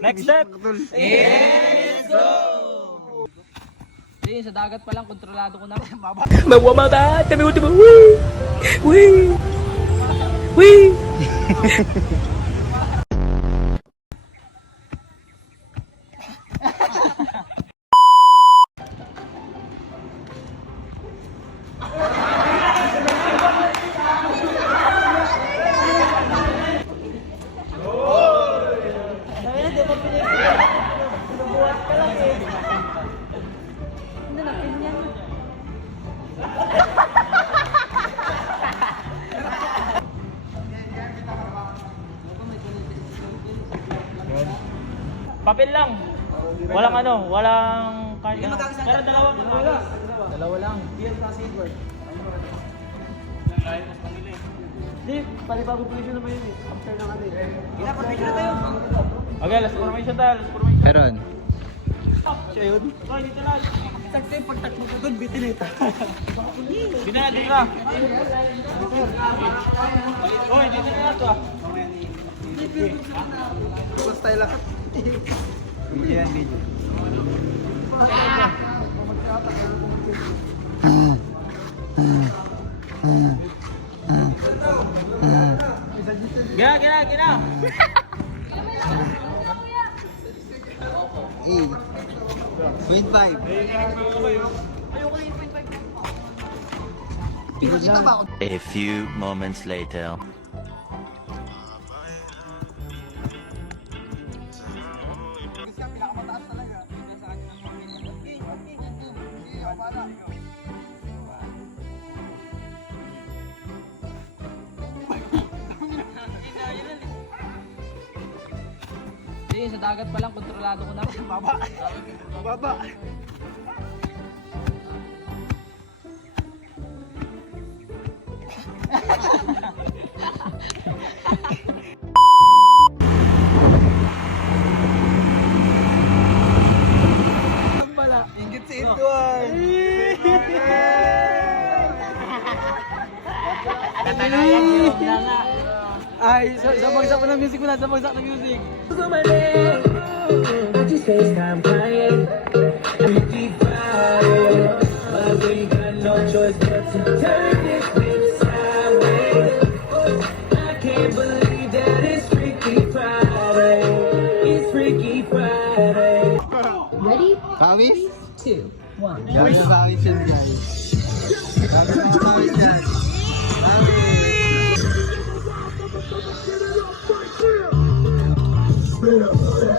Next step. Let's go! Hindi, sa dagat pa lang, kontrolado ko na. Magwamata, kami ko diba? Wee! Wee! Wee! Papel lang. Walang ano, walang kanya. Pero dalawa. Dalawa lang. Hindi, palibago position naman yun eh. After ng ano eh. Ina-formation na tayo. Okay, last formation tayo. Last formation. Meron. Siya yun. Okay, dito lang. Sakto yung pagtakbo ko doon, bitin ito. Dito na, dito na. Okay, dito na ito ah. Basta tayo lahat. Video yan, video. Gina. 0.5. A few moments later. Hindi, sa dagat pa lang, kontrolado ko na. Baba. Ingit si Edward. Ay, sa bagsak pa ng music mo na, sa bagsak ng music. Ready? Pawis? 2, 1. Dami na pawis yan, guys. Dami na pawis yan. Pawis!